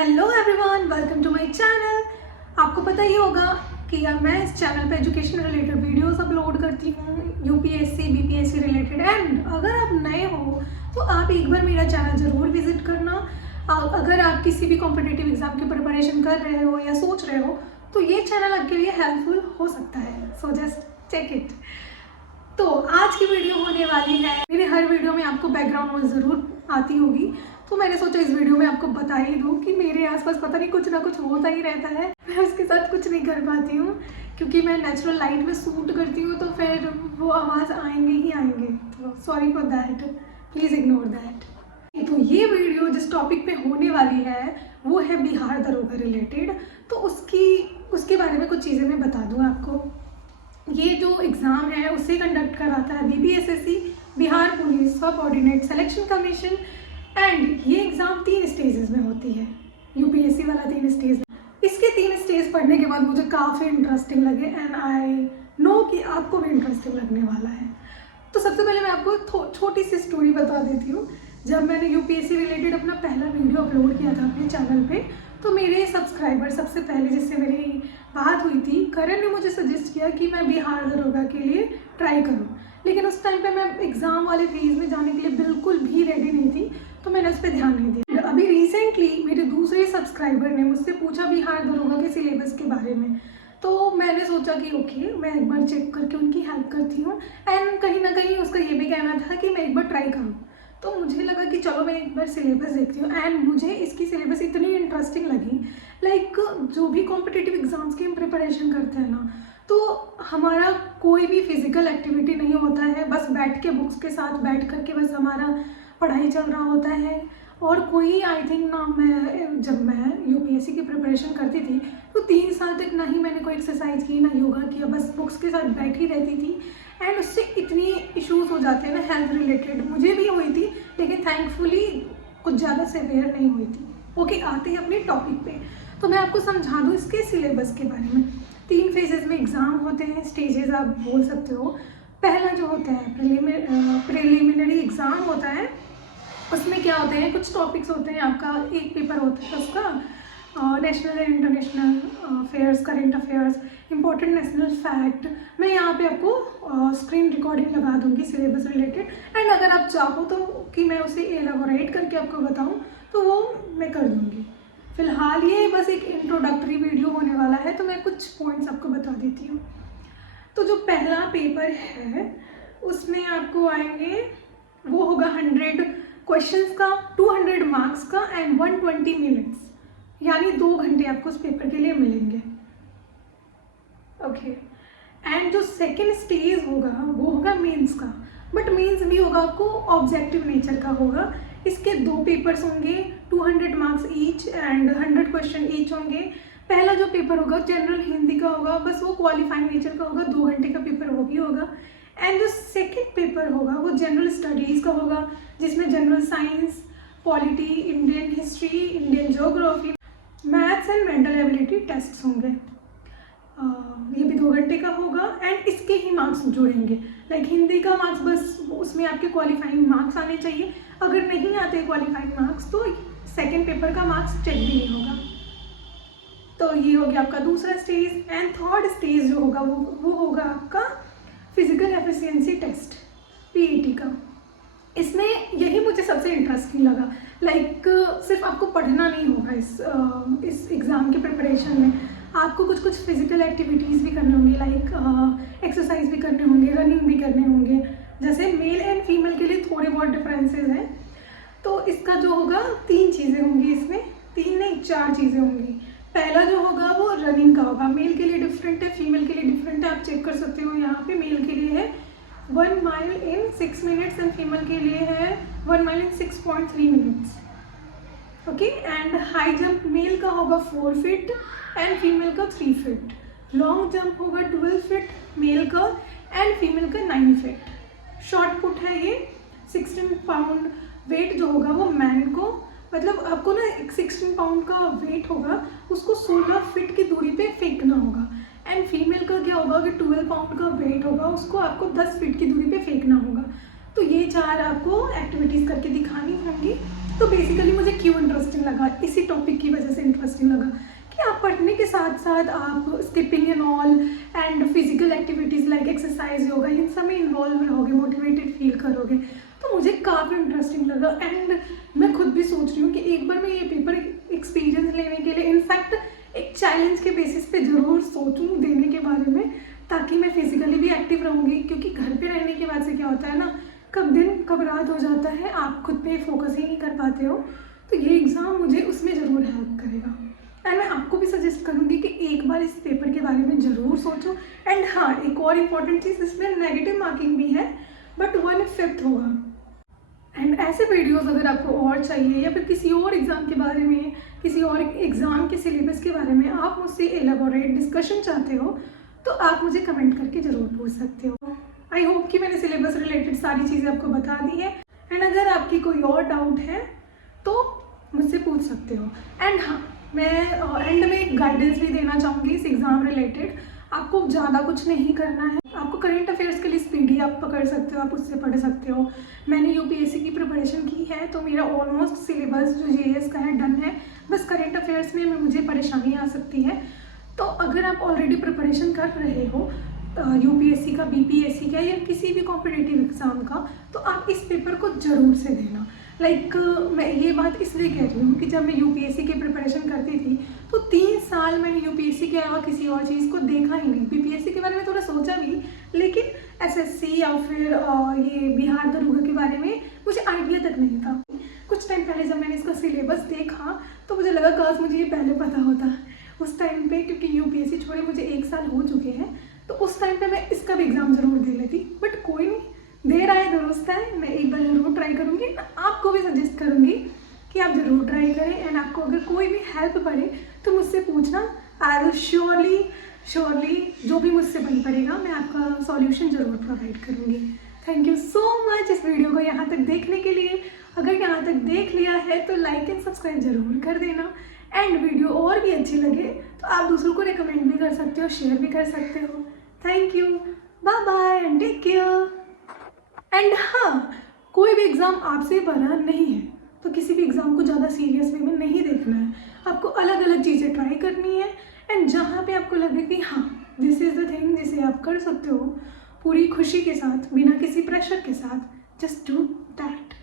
Hello everyone, welcome to my channel. आपको पता ही होगा कि मैं इस चैनल पे एजुकेशन रिलेटेड वीडियोस अपलोड करती हूँ, यूपीएससी बीपीएससी रिलेटेड। एंड अगर आप नए हो तो आप एक बार मेरा चैनल ज़रूर विजिट करना। अगर आप किसी भी कॉम्पिटिटिव एग्जाम की प्रिपरेशन कर रहे हो या सोच रहे हो तो ये चैनल आपके लिए हेल्पफुल हो सकता है, सो जस्ट चेक इट। तो आज की वीडियो होने वाली है, मेरे हर वीडियो में आपको बैकग्राउंड नॉइज ज़रूर आती होगी, तो मैंने सोचा इस वीडियो में आपको बता ही दूँ कि मेरे आसपास पता नहीं कुछ ना कुछ होता ही रहता है। मैं उसके साथ कुछ नहीं कर पाती हूँ क्योंकि मैं नेचुरल लाइट में शूट करती हूँ, तो फिर वो आवाज़ आएंगे ही आएंगे। तो sorry for that, please ignore that. तो ये वीडियो जिस टॉपिक पे होने वाली है वो है बिहार दरोगा रिलेटेड। तो उसके बारे में कुछ चीज़ें मैं बता दूँ आपको। ये जो एग्ज़ाम है उसे कंडक्ट कराता है BPSSC, Bihar police subordinate selection commission. And ये एग्ज़ाम 3 स्टेजेस में होती है, यूपीएससी वाला 3 स्टेज में। इसके 3 स्टेज पढ़ने के बाद मुझे काफ़ी इंटरेस्टिंग लगे एंड आई नो कि आपको भी इंटरेस्टिंग लगने वाला है। तो सबसे पहले मैं आपको छोटी सी स्टोरी बता देती हूँ। जब मैंने यूपीएससी रिलेटेड अपना पहला वीडियो अपलोड किया था अपने चैनल पे, तो मेरे सब्सक्राइबर सबसे पहले जिससे मेरी बात हुई थी, करण ने मुझे सजेस्ट किया कि मैं बिहार दरोगा के लिए ट्राई करूं। लेकिन उस टाइम पे मैं एग्ज़ाम वाले फेज़ में जाने के लिए बिल्कुल भी रेडी नहीं थी, तो मैंने उस पर ध्यान नहीं दिया। अभी रिसेंटली मेरे दूसरे सब्सक्राइबर ने मुझसे पूछा बिहार दरोगा के सिलेबस के बारे में, तो मैंने सोचा कि ओके, मैं एक बार चेक करके उनकी हेल्प करती हूँ। एंड कहीं ना कहीं उसका ये भी कहना था कि मैं एक बार ट्राई करूँ, तो मुझे लगा कि चलो मैं एक बार सिलेबस देखती हूँ। एंड मुझे इसकी सिलेबस इतनी इंटरेस्टिंग लगी। लाइक जो भी कॉम्पिटिटिव एग्जाम्स की हम प्रिपरेशन करते हैं ना, तो हमारा कोई भी फिजिकल एक्टिविटी नहीं होता है, बस बैठ के बुक्स के साथ बैठ कर के बस हमारा पढ़ाई चल रहा होता है। और कोई आई थिंक ना, जब मैं यूपीएससी की प्रिपरेशन करती थी तो 3 साल तक ना ही मैंने कोई एक्सरसाइज की ना योगा किया, बस बुक्स के साथ बैठी रहती थी। एंड उससे इतनी इश्यूज हो जाते हैं ना हेल्थ रिलेटेड, मुझे भी हुई थी लेकिन थैंकफुली कुछ ज़्यादा सेवियर नहीं हुई थी। ओके, आते हैं अपने टॉपिक पे। तो मैं आपको समझा दूँ इसके सिलेबस के बारे में। 3 फेजेस में एग्ज़ाम होते हैं, स्टेजेस आप बोल सकते हो। पहला जो होता है प्रिलिमिनरी एग्ज़ाम होता है। उसमें क्या होते हैं, कुछ टॉपिक्स होते हैं, आपका एक पेपर होता है उसका national and international affairs, current affairs, important national fact. मैं यहाँ पे आपको स्क्रीन रिकॉर्डिंग लगा दूँगी सिलेबस रिलेटेड। एंड अगर आप चाहो तो कि मैं उसे एलाबोरेट करके आपको बताऊँ तो वो मैं कर दूँगी। फ़िलहाल ये बस एक इंट्रोडक्टरी वीडियो होने वाला है, तो मैं कुछ पॉइंट्स आपको बता देती हूँ। तो जो पहला पेपर है उसमें आपको आएंगे, वो होगा 100 क्वेश्चंस का, 200 मार्क्स का एंड 120 मिनट्स, यानी 2 घंटे आपको उस पेपर के लिए मिलेंगे। ओके। एंड जो सेकेंड स्टेज होगा वो होगा मेंस का, बट मेंस भी होगा आपको ऑब्जेक्टिव नेचर का होगा। इसके 2 पेपर्स होंगे, 200 marks each and 100 question each होंगे। पहला जो पेपर होगा जनरल हिंदी का होगा, बस वो क्वालिफाइंग नेचर का होगा, 2 घंटे का पेपर वो भी होगा। एंड जो सेकेंड पेपर होगा वो जनरल स्टडीज़ का होगा, जिसमें general science, polity, Indian history, Indian geography, maths and mental ability tests होंगे। ये भी 2 घंटे का होगा एंड इसके ही मार्क्स जुड़ेंगे। लाइक हिंदी का मार्क्स बस उसमें आपके क्वालिफाइंग मार्क्स आने चाहिए, अगर नहीं आते क्वालिफाइंग मार्क्स तो सेकेंड पेपर का मार्क्स चेक भी नहीं होगा। तो ये हो गया आपका दूसरा स्टेज। एंड थर्ड स्टेज जो होगा वो होगा आपका फिजिकल एफिशिएंसी टेस्ट, पीईटी का। इसमें यही मुझे सबसे इंटरेस्टिंग लगा। लाइक सिर्फ आपको पढ़ना नहीं होगा इस एग्ज़ाम के प्रिपरेशन में, आपको कुछ फिजिकल एक्टिविटीज़ भी करने होंगे, लाइक एक्सरसाइज भी करने होंगे, रनिंग भी करने होंगे। जैसे मेल एंड फीमेल के लिए थोड़े बहुत डिफरेंसेस हैं। तो इसका जो होगा 3 चीज़ें होंगी इसमें, 3 नहीं 4 चीज़ें होंगी। पहला जो होगा वो रनिंग का होगा, मेल के लिए डिफरेंट है, फीमेल के लिए डिफरेंट है, आप चेक कर सकते हो। यहाँ पे मेल के लिए है 1 mile in 6 minutes and female के लिए है 1 mile in 6.3 minutes. Okay. And high jump male का होगा 4 फीट एंड फीमेल का 3 फीट। लॉन्ग जंप होगा 12 फीट मेल का एंड फीमेल का 9 फीट। शॉर्ट पुट है ये 16 पाउंड वेट जो होगा वो मैन को, मतलब आपको ना 16 पाउंड का वेट होगा उसको 16 फीट की दूरी पे फेंकना होगा। एंड फीमेल का क्या होगा कि 12 पाउंड का वेट होगा उसको आपको 10 फीट की दूरी पे फेंकना होगा। तो ये 4 आपको एक्टिविटीज़ करके दिखानी होंगी। तो बेसिकली मुझे क्यों इंटरेस्टिंग लगा, इसी टॉपिक की वजह से इंटरेस्टिंग लगा कि आप पढ़ने के साथ साथ आप skipping and all and physical activities like exercise, yoga, इन सब में इन्वॉल्व रहोगे, मोटिवेटेड फील करोगे। तो मुझे काफ़ी इंटरेस्टिंग लगा एंड मैं खुद भी सोच रही हूँ कि एक बार मैं ये पेपर एक्सपीरियंस लेने के लिए इनफैक्ट एक चैलेंज के बेसिस पे ज़रूर सोचूँ देने के बारे में, ताकि मैं फिजिकली भी एक्टिव रहूँगी। क्योंकि घर पे रहने के बाद से क्या होता है ना, कब दिन कब रात हो जाता है, आप खुद पे फोकस ही नहीं कर पाते हो। तो ये एग्ज़ाम मुझे उसमें ज़रूर हेल्प करेगा एंड मैं आपको भी सजेस्ट करूँगी कि एक बार इस पेपर के बारे में ज़रूर सोचो। एंड हाँ, एक और इम्पॉर्टेंट चीज़, इसमें नेगेटिव मार्किंग भी है बट 1/5 होगा। एंड ऐसे वीडियोस अगर आपको और चाहिए या फिर किसी और एग्ज़ाम के बारे में, किसी और एग्ज़ाम के सिलेबस के बारे में आप मुझसे एलेबोरेट डिस्कशन चाहते हो तो आप मुझे कमेंट करके ज़रूर पूछ सकते हो। आई होप कि मैंने सिलेबस रिलेटेड सारी चीज़ें आपको बता दी है एंड अगर आपकी कोई और डाउट है तो मुझसे पूछ सकते हो। एंड हाँ, मैं एंड में एक गाइडेंस भी देना चाहूँगी इस एग्ज़ाम रिलेटेड। आपको ज़्यादा कुछ नहीं करना है, आपको करंट अफेयर्स के लिए स्पीडी आप पकड़ सकते हो, आप उससे पढ़ सकते हो। मैंने यूपीएससी की प्रिपरेशन की है तो मेरा ऑलमोस्ट सिलेबस जो जीएस का है डन है, बस करंट अफेयर्स में मुझे परेशानी आ सकती है। तो अगर आप ऑलरेडी प्रिपरेशन कर रहे हो यूपीएससी का, बीपीएससी का या किसी भी कॉम्पिटिटिव एग्ज़ाम का, तो आप इस पेपर को ज़रूर से देना। मैं ये बात इसलिए कह रही हूँ कि जब मैं यूपीएससी की प्रिपरेशन करती थी तो 3 साल मैंने यूपीएससी के अलावा किसी और चीज़ को देखा ही नहीं। बीपीएससी के बारे में थोड़ा सोचा भी, लेकिन एसएससी या फिर ये बिहार दरोगा के बारे में मुझे आइडिया तक नहीं था। कुछ टाइम पहले जब मैंने इसका सिलेबस देखा तो मुझे लगा काश मुझे ये पहले पता होता उस टाइम पे, क्योंकि यूपीएससी छोड़े मुझे 1 साल हो चुके हैं। तो उस टाइम पे मैं इसका भी एग्ज़ाम ज़रूर दे लेती, बट कोई नहीं, देर आए दुरुस्त है। मैं एक बार ज़रूर ट्राई करूँगी, आपको भी सजेस्ट करूँगी कि आप ज़रूर ट्राई करें। एंड आपको अगर कोई भी हेल्प पड़े तो मुझसे पूछना, आई विल श्योरली जो भी मुझसे बन पड़ेगा मैं आपका सॉल्यूशन ज़रूर प्रोवाइड करूँगी। थैंक यू सो मच इस वीडियो को यहाँ तक देखने के लिए। अगर यहाँ तक देख लिया है तो लाइक एंड सब्सक्राइब ज़रूर कर देना। एंड वीडियो और भी अच्छी लगे तो आप दूसरों को रिकमेंड भी कर सकते हो, शेयर भी कर सकते हो। Thank you, bye bye and take care. And हाँ, कोई भी एग्ज़ाम आपसे बड़ा नहीं है तो किसी भी एग्ज़ाम को ज़्यादा सीरियस वे में नहीं देखना है। आपको अलग अलग चीज़ें ट्राई करनी है एंड जहाँ पे आपको लगे कि हाँ दिस इज़ द थिंग जिसे आप कर सकते हो पूरी खुशी के साथ, बिना किसी प्रेशर के साथ, जस्ट डू दैट।